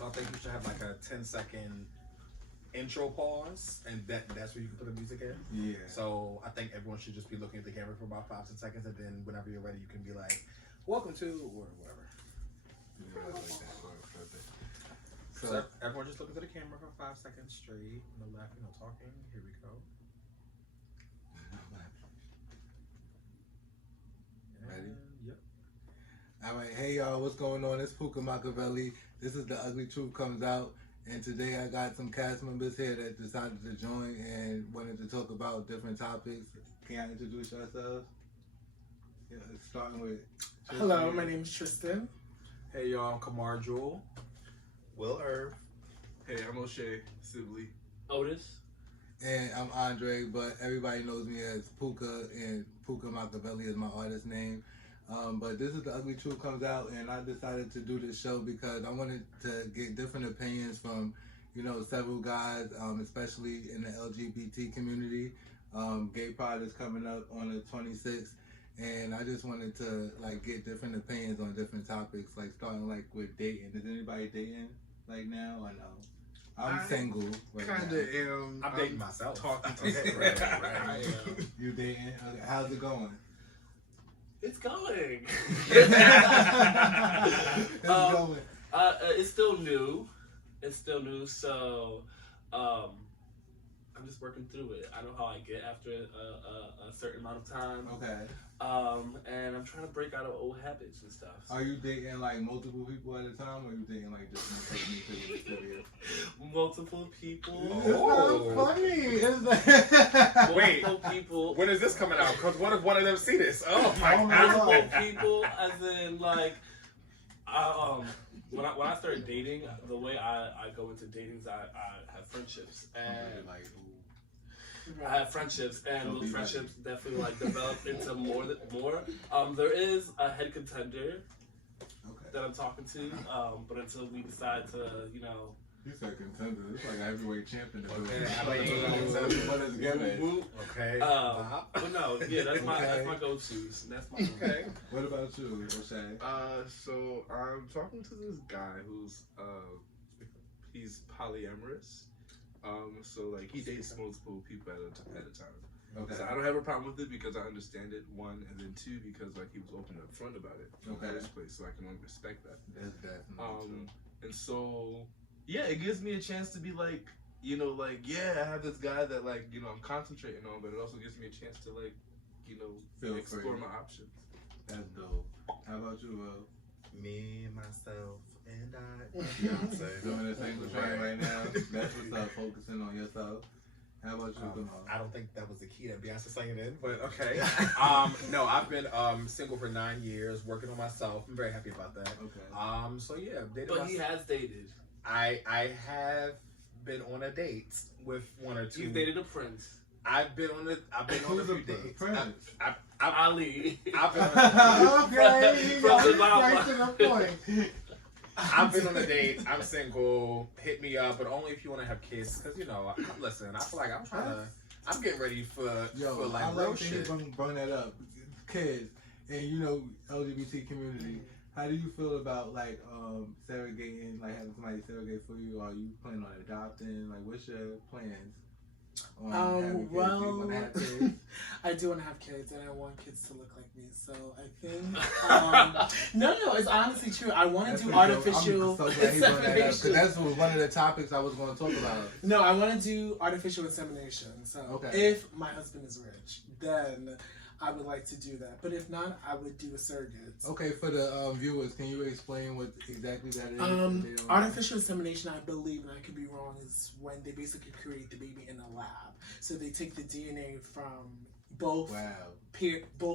So I think you should have like a 10-second intro pause, and that's where you can put the music in. Yeah. So I think everyone should just be looking at the camera for about 5 to 10 seconds, and then whenever you're ready, you can be like, "Welcome to," or whatever. Yeah, like that. So everyone just look into the camera for 5 seconds straight. No laughing, no talking. Here we go. Ready? Yep. All right, hey y'all, what's going on? It's Puka Machiavelli. This is The Ugly Truth Comes Out, and today I got some cast members here that decided to join and wanted to talk about different topics. Can y'all introduce yourselves? Yeah, starting with Tristan. Hello, my name is Tristan. Hey y'all, I'm Kamar Jewel. Will Irv. Hey, I'm O'Shea Sibley. Otis. And I'm Andre, but everybody knows me as Puka, and Puka Machiavelli is my artist name. But this is The Ugly Truth Comes Out, and I decided to do this show because I wanted to get different opinions from, several guys, especially in the LGBT community. Gay Pride is coming up on the 26th, and I just wanted to get different opinions on different topics, starting with dating. Is anybody dating now or no? I'm single. Kind of am. I'm dating myself. Talking to Okay, right. I am. You dating? Okay. How's it going? It's going. It's going. It's still new. So I'm just working through it. I know how I get after a certain amount of time. Okay. And I'm trying to break out of old habits and stuff. Are you dating multiple people at a time, or are you dating just one person to the serious? Multiple people. It's not funny. It's Wait. Multiple people. When is this coming out? Because what if one of them see this? Oh my Oh my god. God. Multiple people, as in when I started dating, the way I go into dating is I have friendships, and I have friendships, and those friendships definitely develop into more. There is a head contender that I'm talking to, but until we decide to, You said contender. It's like a heavyweight champion. Okay. What is given? Okay. but no, yeah, that's my go-tos. That's my Okay. What about you, O'Shea? So I'm talking to this guy who's he's polyamorous. So he dates multiple people at a time. Okay. So I don't have a problem with it because I understand it. One, and then two, because he was open up front about it in the first place, so I can respect that. That's definitely And so yeah, it gives me a chance to be I have this guy that I'm concentrating on, but it also gives me a chance to Feel explore free. my options. That's dope. How about you, Will? Me, myself, and I. Doing the same thing right now. That's what's up. Focusing on yourself. How about you, Kamal? I don't think that was the key that Beyonce sang it in, but okay. No, I've been single for 9 years, working on myself. I'm very happy about that. Okay. So yeah, dated But myself. he has dated. I have been on a date with one or two. You've dated a prince. I've been on a Who's few the dates. prince? Ali. I've been on Okay, From the right to the point. I've been on a date. I'm single. Hit me up, but only if you want to have kids. Because listen, I feel like I'm getting ready for I real like that shit. you bring that up. Kids and LGBT community. How do you feel about surrogating, having somebody surrogate for you? Are you planning on adopting? What's your plans? On having kids? Do you want to have kids? I do want to have kids, and I want kids to look like me. So I think no, it's honestly true. I want to do artificial I'm so glad he brought that up, because insemination. that's one of the topics I was going to talk about. No, I want to do artificial insemination. So if my husband is rich, then I would like to do that. But if not, I would do a surrogate. Okay, for the viewers, can you explain what exactly that is? Artificial insemination, I believe, and I could be wrong, is when they basically create the baby in a lab. So they take the DNA from both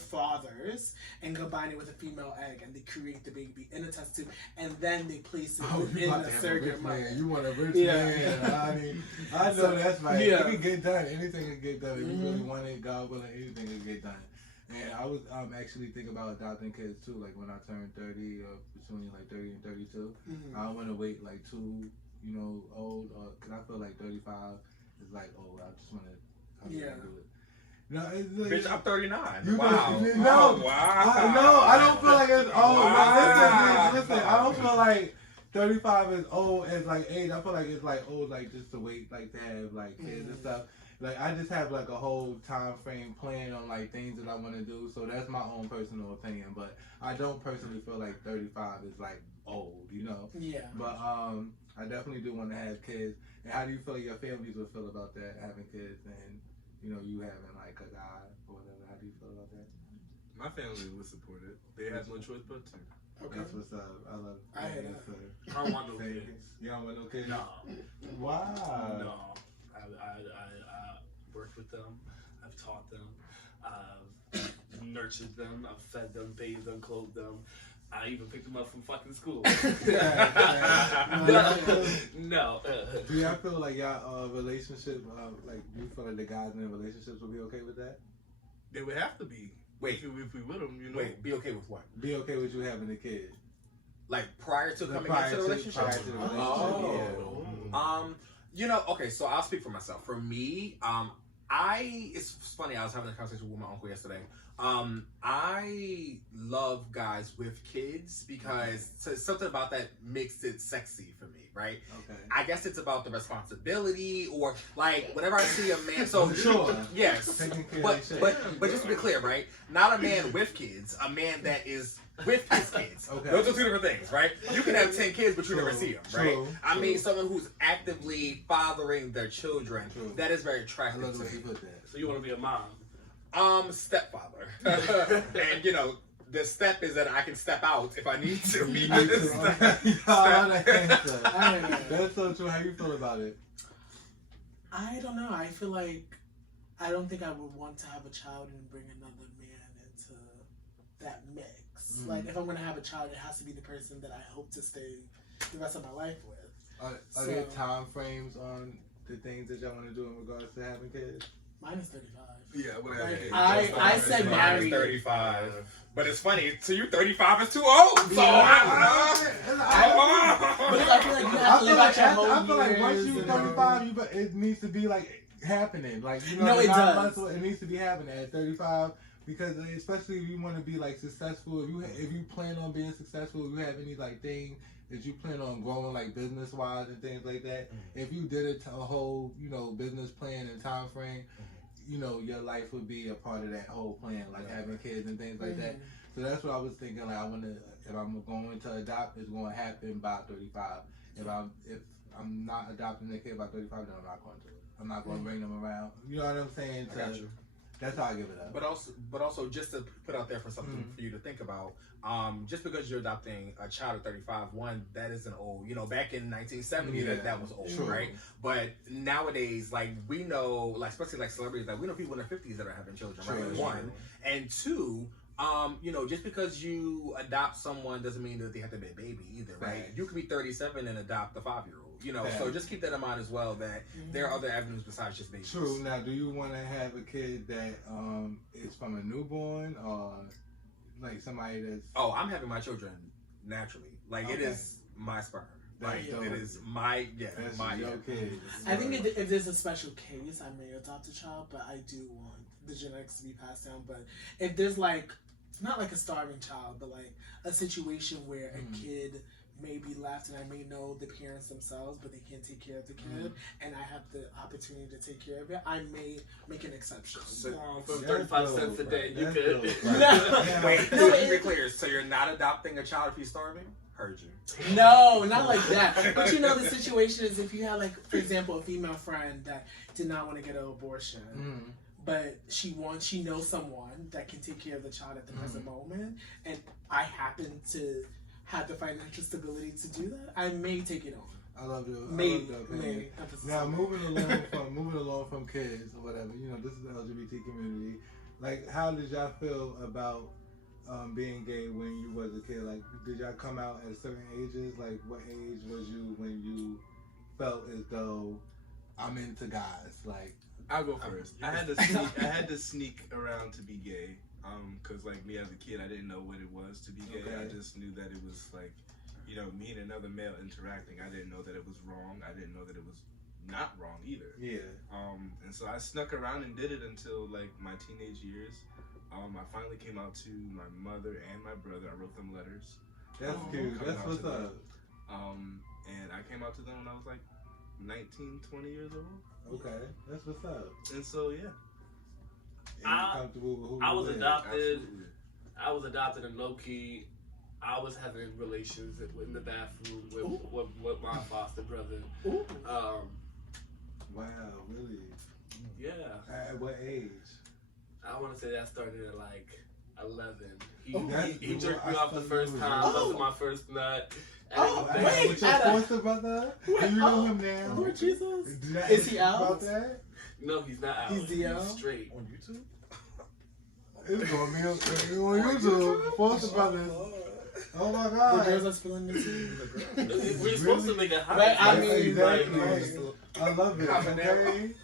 fathers and combine it with a female egg, and they create the baby in a test tube, and then they place it within a surrogate mother. You want a rich man, honey. I know that's right. Yeah. It can get done. Anything can get done. If you really want it, God willing, anything can get done. And I was actually thinking about adopting kids too. When I turn 30, or between 30 and 32, I don't want to wait too old, because I feel 35 is old. I just want to do it. No, it's Bitch, I'm 39. You Wow. No, Oh, wow. I don't feel like it's old. Wow. Listen, I don't feel like 35 is old as like age. I feel like it's like old, like just to wait, like to have like kids and stuff. Like I just have like a whole time frame plan on like things that I want to do. So that's my own personal opinion. But I don't personally feel like 35 is like old, you know. Yeah. But I definitely do want to have kids. And how do you feel like your families would feel about that, having kids, and you know you having like a guy or whatever? How do you feel about that? My family would support it. They have no choice but to. Okay. That's what's up. I love it. I hear that. I don't want no kids. You don't want no kids? No. Why? No. I worked with them. I've taught them. I've nurtured them. I've fed them, bathed them, clothed them. I even picked them up from fucking school. No. Do y'all feel like y'all relationship, like you feel like the guys in relationships would be okay with that? They would have to be. Wait. If we with them, you know. Wait, be okay with what? Be okay with you having a kid? Like prior to coming into the relationship? Prior to the relationship, Oh. You know, okay, so I'll speak for myself. For me, it's funny, I was having a conversation with my uncle yesterday. I love guys with kids because something about that makes it sexy for me, right? Okay. I guess it's about the responsibility or like whenever I see a man. So sure. Yes. Taking care But of shit. but just to be clear, right? Not a man with kids, a man that is with his kids. Okay. Those are two different things, right? You can have 10 kids, but you never True, see them, right? true, I mean, true. someone who's actively fathering their children. True. That is very I attractive love to the way me. you put that. So you want to be a mom? Stepfather. And you know, the step is that I can step out if I need to. Me too. That's so true. How you feel about it? I don't know. I feel like I don't think I would want to have a child and bring another man into that mix. Like if I'm gonna have a child, it has to be the person that I hope to stay the rest of my life with. Are there time frames on the things that y'all want to do in regards to having kids? Mine is 35. Yeah, whatever. I said Mine is married. 35. But it's funny, to you 35 is too old. So I Because I feel like you have to live out your whole I feel like once years you're and 35, it needs to be like happening. Like you know, No, it does. muscle, it needs to be happening at 35 because especially if you want to be like successful, if you plan on being successful, if you have any like thing that you plan on growing like business wise and things like that. If you did a whole business plan and time frame. Your life would be a part of that whole plan, like having kids and things like that. So that's what I was thinking. Like, if I'm going to adopt, it's going to happen by 35. If I'm not adopting a kid by 35, then I'm not going to. I'm not going to bring them around. You know what I'm saying? I got you. That's how I give it up. But also, just to put out there for something for you to think about, just because you're adopting a child at 35, one, that isn't old. Back in 1970, that was old, right? But nowadays, like, we know, like, especially like celebrities, like, we know people in their 50s that are having children, right? One. And two, just because you adopt someone doesn't mean that they have to be a baby either, right? You could be 37 and adopt a 5-year-old. So just keep that in mind as well, that there are other avenues besides just babies. True. Now, do you want to have a kid that is from a newborn or like somebody that's... Oh, I'm having my children naturally. Like, it is my sperm. Like, it is my, that's my your kid. I think if there's a special case, I may adopt a child, but I do want the genetics to be passed down. But if there's like, not like a starving child, but like a situation where a kid may be left and I may know the parents themselves, but they can't take care of the kid, and I have the opportunity to take care of it, I may make an exception. So, For 35 cents a day, you could. Wait, to be clear, so you're not adopting a child if he's starving? Heard you. No, not like that. But the situation is if you have, like, for example, a female friend that did not want to get an abortion, but she knows someone that can take care of the child at the present moment, and I happen to have the financial stability to do that, I may take it on. I love you. Maybe. Now moving along from kids or whatever, this is the LGBT community. Like, how did y'all feel about being gay when you was a kid? Like, did y'all come out at certain ages? Like, what age was you when you felt as though I'm into guys? Like, I'll go first. I had to sneak around to be gay. Cause like me as a kid, I didn't know what it was to be gay. I just knew that it was like, me and another male interacting. I didn't know that it was wrong. I didn't know that it was not wrong either. Yeah. And so I snuck around and did it until like my teenage years. I finally came out to my mother and my brother. I wrote them letters. That's cute. That's what's up. And I came out to them when I was like 19, 20 years old. Okay, that's what's up. And so, yeah. I was adopted. I was adopted in low key. I was having relations in the bathroom with my foster brother. Wow, really? Yeah. At what age? I want to say that started at like 11. He That's jerked cool. me off the first time. That was my first nut. And Wait, with your foster brother? Do you know him now? Lord Jesus. Is he out? About that? No, he's not out. He's DL? Straight. On YouTube? It's gonna be on YouTube. Foster brothers. Oh my God. The girls are spilling the tea. We're supposed to make a hot. But I mean, exactly. like, I love it. Okay.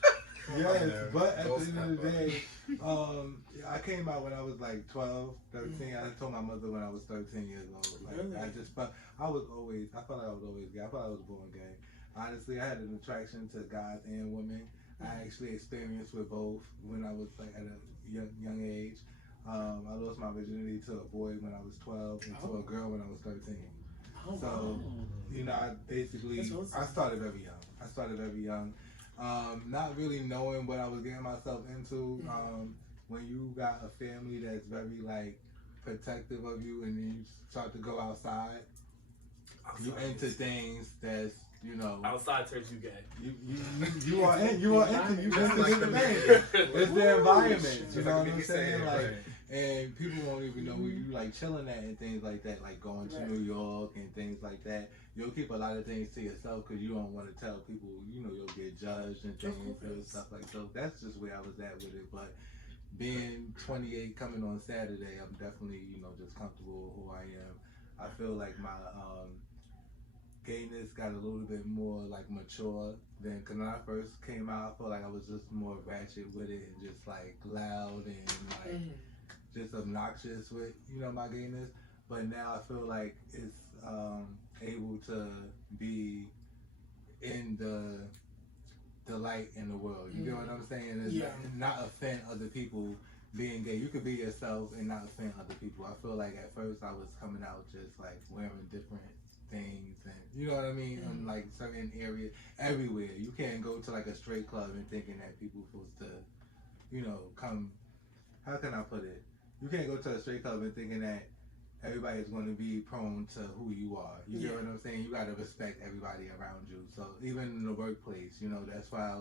Yes, Habanero. but at the end of the day, I came out when I was like 12, 13. I told my mother when I was 13 years old. Like, Really? I felt like I was always gay. I thought I was born gay. Honestly, I had an attraction to guys and women. I actually experienced with both when I was like at a young age. I lost my virginity to a boy when I was 12 and to a girl when I was 13. Oh, So, wow. you know, I started very young. Not really knowing what I was getting myself into. When you got a family that's very like protective of you, and then you start to go outside, you into things that's, you know, Outside turns you gay. You are into the thing. It's the environment. You know what I'm saying? Like, and people won't even know where you like chilling at and things like that, like going to New York and things like that. You'll keep a lot of things to yourself because you don't want to tell people, you know, you'll get judged and things and stuff like that. So that's just where I was at with it. But being 28 coming on Saturday, I'm definitely, you know, just comfortable with who I am. I feel like my gayness got a little bit more like mature than, because when I first came out, I felt like I was just more ratchet with it and just like loud and like just obnoxious with, you know, my gayness. But now I feel like it's able to be in the light in the world. You get what I'm saying? It's not offend other people being gay. You could be yourself and not offend other people. I feel like at first I was coming out just like wearing different things and, you know what I mean, in like certain areas, everywhere. You can't go to like a straight club and thinking that people supposed to, you know, come, how can I put it? You can't go to a straight club and thinking that everybody's going to be prone to who you are. You get what I'm saying? You got to respect everybody around you. So even in the workplace, you know, that's why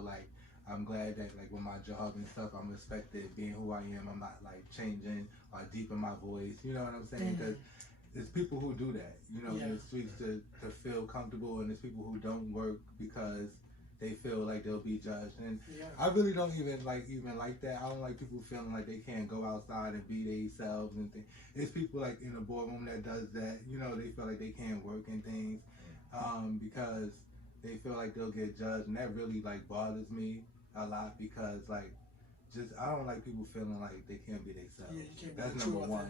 I'm glad that like with my job and stuff, I'm respected being who I am. I'm not like changing or deepen my voice. You know what I'm saying? Because there's people who do that, you know, in the streets to feel comfortable, and there's people who don't work because they feel like they'll be judged. And I really don't even like that. I don't like people feeling like they can't go outside and be themselves and things. It's people like in the boardroom that does that. You know, they feel like they can't work and things because they feel like they'll get judged, and that really like bothers me a lot because like I don't like people feeling like they can't be themselves. That's number one.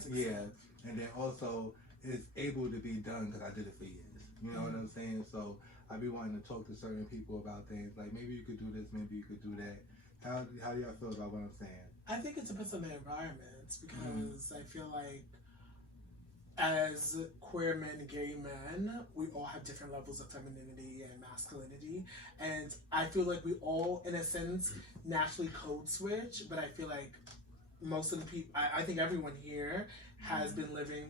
And then also it's able to be done because I did it for years. You know what I'm saying? So I be wanting to talk to certain people about things like maybe you could do this, maybe you could do that. How do y'all feel about what I'm saying? I think it depends on the environment because I feel like as queer men, gay men, we all have different levels of femininity and masculinity, and I feel like we all, in a sense, naturally code switch. But I feel like most of the people, I think everyone here has been living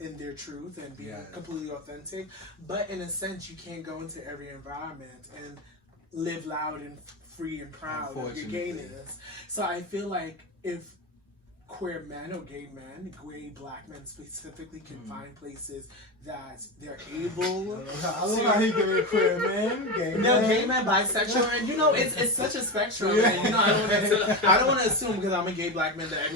in their truth and being completely authentic. But in a sense, you can't go into every environment and live loud and free and proud of your gayness. So I feel like if queer men or gay men, gay black men specifically, can find places that they're able I love how he gave queer men, gay men. gay men, bisexual, and you know, it's such a spectrum. And, you know, I don't want to assume because I'm a gay black man that everyone